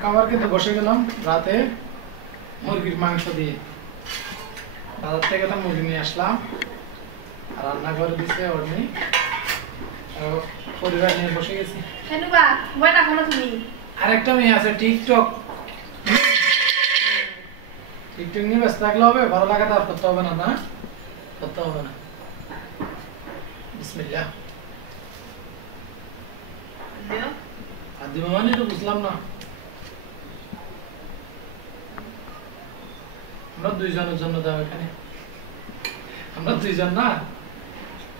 খাবার খেতে বসে গেলাম রাতে মুরগির মাংস দিয়ে। বাজার থেকে তো মুরগি নিয়ে আসলাম, রান্না করে দিছে অর্নি, পরিবার নিয়ে বসে গেছি। আরেকটা মেয়ে আছে টিকটক, টিকটক নিয়ে ব্যস্ত থাকলে হবে, ভালো লাগাতে আর করতে হবে না, না করতে হবে না। বিসমিল্লাহ। আর দিব মানে তো বুঝলাম না। আমরা দুইজনের জন্য দাও এখানে, আমরা দুইজন না,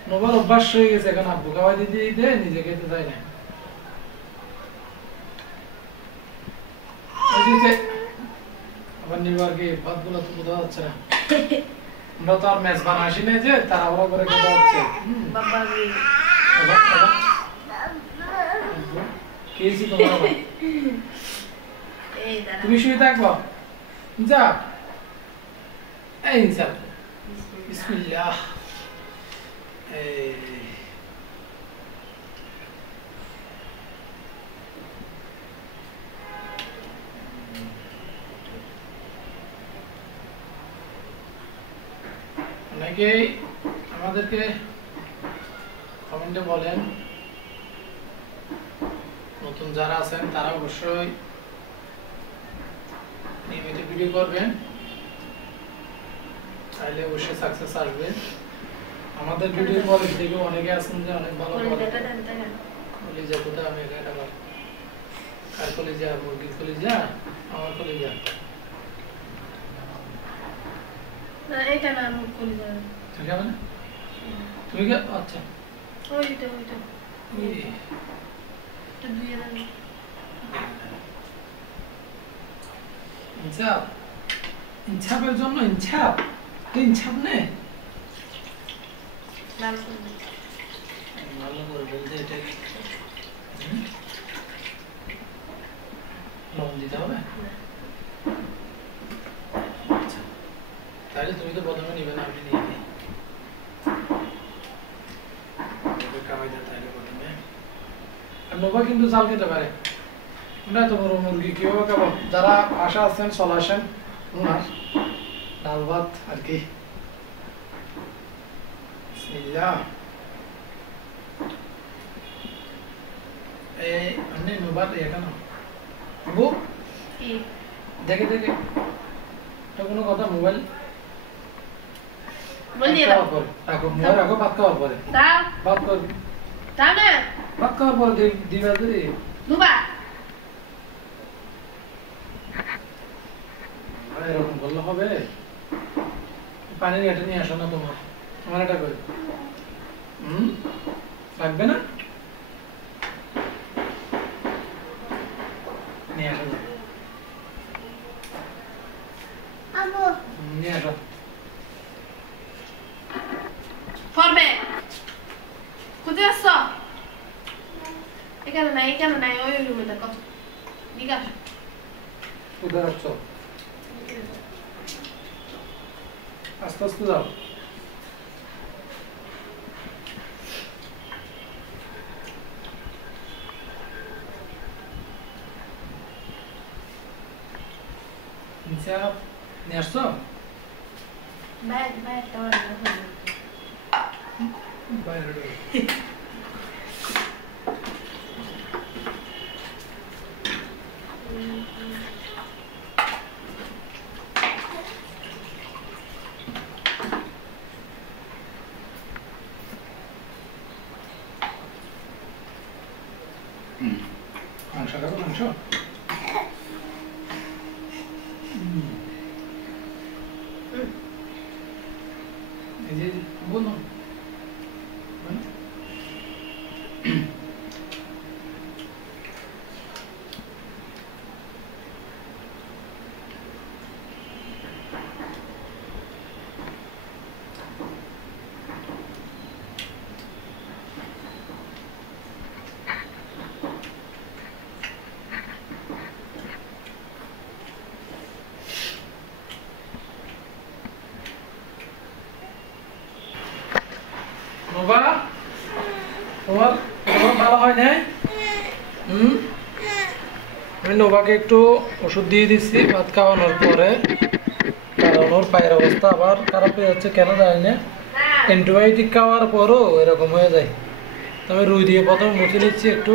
নোবার অভ্যাস হয়ে গেছে, এখন আব্বু খাওয়াই দিতে দিতে নিজে খেতে চাই না। আবার নিবার কি ভাতগুলো তো বোঝা যাচ্ছে না, আমরা তো আর ম্যাচ বানাসি না যে তারা ওরা করে খেতে হচ্ছে। তুমি শুয়ে থাকবো, যা এই যা। বিসমিল্লাহ। অনেকেই আমাদেরকে কমেন্টে বলেন, নতুন যারা আছেন তারা অবশ্যই নিয়মিত ভিডিও করবেন, তাহলে অবশ্যই সাকসেস আসবে। আমাদের ভিডিও পরে দেখে অনেকে আছেন যে অনেক ভালো কলিজা, কোথায় আমি এটা করি, কার কলিজা, মুরগির কলিজা, আমার কলিজা না, এটা না মুখ কলিজা। ঠিক আছে না? তুমি কি আচ্ছা ওইটা এটা দুইয়ে দাও। ইনসাফ, ইনসাফের জন্য ইনসাফ, ইনসাফ নে লাল করে ভালো করে বলতে এটা লবণ দিতে হবে। আচ্ছা, তাহলে তুমি তো প্রথমে নিবে না, আমি নিয়ে নিই। আর নোভা কিন্তু চাল খেতে পারে, আমরা তো বড় মুরগি কিভাবে খাবো? যারা আশা আছেন চলে আসেন, ওনার ডাল ভাত আর কি। বিসমিল্লাহ। এই अन्य নোভার এটা না বাবু, দেখে দেখে তো কোনো কথা মোবাইল বল দিয়ে দাও। রাখো মোবাইল রাখো, ভাত খাওয়ার পরে দাও, ভাত কর দাও না, ভাত খাওয়ার পরে দিবা দিদি দুবা। এরকম বললে হবে? পানির এটা নিয়ে আসো না, তোমার এটা করে লাগবে না, নিয়ে আসো নিয়ে আসো। ফরবে কোথায় আসছো? এখানে নাই, ওই রুমে দেখো। বিকাশ কোথায় যাচ্ছ? আস্তে আস্তে যাও। ইনসাফ নিয়ে আসছো? বাইরে টাওয়ার বাইরে মাংস খাবো, মাংস এই যে বলুন নোভা, তোমার ভালো হয় নাই? আমি নোভাকে একটু ওষুধ দিয়ে দিচ্ছি ভাত খাওয়ানোর পরে, কারণ ওর পায়ের অবস্থা আবার খারাপ হয়ে যাচ্ছে, কেন জানি না। অ্যান্টিবায়োটিক খাওয়ার পরও এরকম হয়ে যায়। তো আমি রুই দিয়ে প্রথম মুছে নিচ্ছি একটু,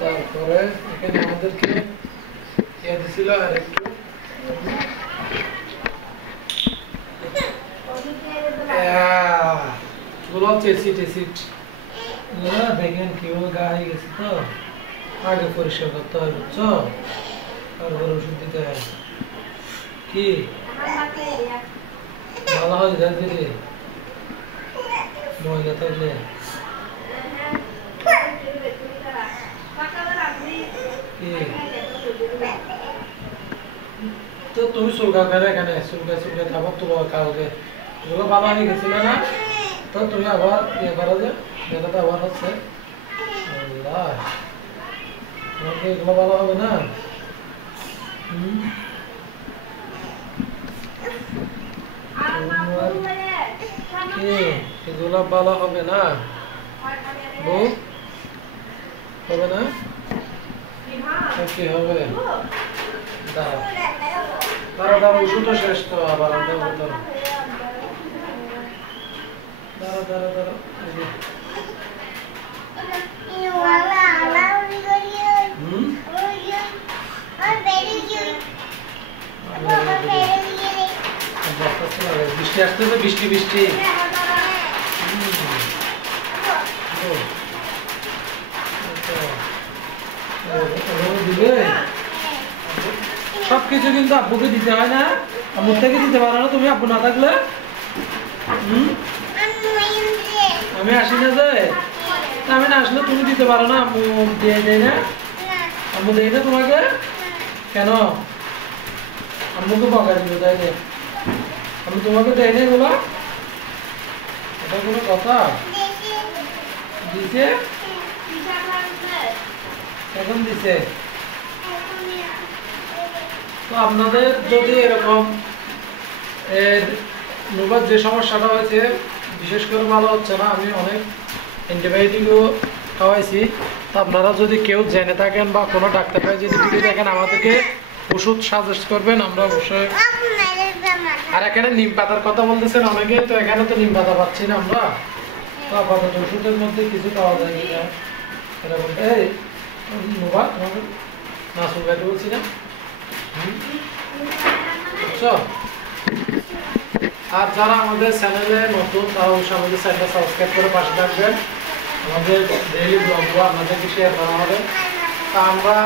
তারপরে এখানে আমাদেরকে খেয়ে দিছিল আর একটু গুলো চেসি টেসি দেখেন কেউ গা হয়ে গেছে, তো আগে পরিষ্কার করতে হয়, বুঝছো? তারপরে ওষুধ দিতে হয়। কি ভালো হয় যা দিলে ময়লা থাকলে। তো তুমি চুলকা করে এখানে চুলকা চুলকা খাবার তুলো কাউকে এগুলো ভালো হয়ে গেছিল না, তো তুমি আবার ইয়ে করো যে যেটা আবার হচ্ছে। আল্লাহ, তোমাকে এগুলো ভালো হবে না। এগুলো ভালো হবে না বউ, হবে না? কি হবে? দাঁড়াও দাঁড়াও দাঁড়াও, ওষুধও শেষ তো আবার দাঁড়াও দাঁড়াও দাঁড়াও দাঁড়াও দাঁড়াও। বৃষ্টি আসতেছে, বৃষ্টি বৃষ্টি। সবকিছু কিন্তু আব্বুকে দিতে হয় না, আম্মুর থেকে দিতে পারো না তুমি, আব্বু না থাকলে। আমি আসি না যে, আমি না আসলে তুমি দিতে পারো না, আম্মু দিয়ে দেয় না, আম্মু দেয় না তোমাকে কেন? আম্মুকে বকা দিব তাই না? আমি তোমাকে দেয় না এগুলো, এটা কোনো কথা? দিছে এখন দিছে। তো আপনাদের যদি এরকম নোভার যে সমস্যাটা হয়েছে, বিশেষ করে ভালো হচ্ছে না, আমি অনেক অ্যান্টিবায়োটিকও খাওয়াইছি। তো আপনারা যদি কেউ জেনে থাকেন বা কোনো ডাক্তার ভাই যদি ভিডিও দেখেন, আমাদেরকে ওষুধ সাজেস্ট করবেন, আমরা অবশ্যই। আর এখানে নিম পাতার কথা বলতেছেন অনেকে, তো এখানে তো নিম পাতা পাচ্ছি না আমরা, তো আপাতত ওষুধের মধ্যে কিছু পাওয়া যায় কিনা এরকম। এই নোভা তোমাকে না শুনতে বলছি না, বুঝছো? আর যারা আমাদের চ্যানেলে নতুন, তারা অবশ্যই আমাদের চ্যানেলটা সাবস্ক্রাইব করে পাশে থাকবেন। আমাদের ডেইলি ব্লগগুলো আপনাদেরকে শেয়ার করা হবে। তা আমরা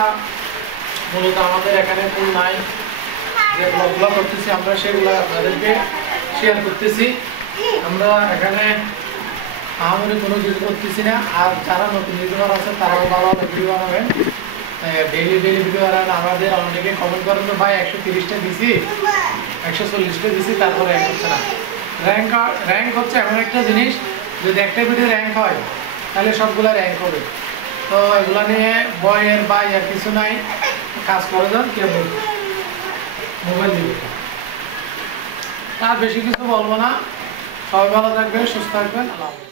মূলত আমাদের এখানে ফুল নাই, যে ব্লগগুলো করতেছি আমরা সেগুলো আপনাদেরকে শেয়ার করতেছি। আমরা এখানে আহামরি কোনো কিছু করতেছি না। আর যারা নতুন ইউটিউবার আছে তারাও ভালো ভালো ভিডিও বানাবেন, ডেইলি ডেইলি ভিডিও বানাবেন। আমাদের অনেকে কমেন্ট করেন তো ভাই 130টা দিছি, 140টা দিছি, তারপরে র্যাঙ্ক হচ্ছে না। র্যাঙ্ক হচ্ছে এমন একটা জিনিস, যদি একটা ভিডিও র্যাঙ্ক হয় তাহলে সবগুলো র্যাঙ্ক হবে। তো এগুলো নিয়ে বয়ের বা আর কিছু নাই, কাজ করে যান, কেবল মোবাইল দিবে। তার বেশি কিছু বলবো না। সবাই ভালো থাকবেন, সুস্থ থাকবেন। আল্লাহ।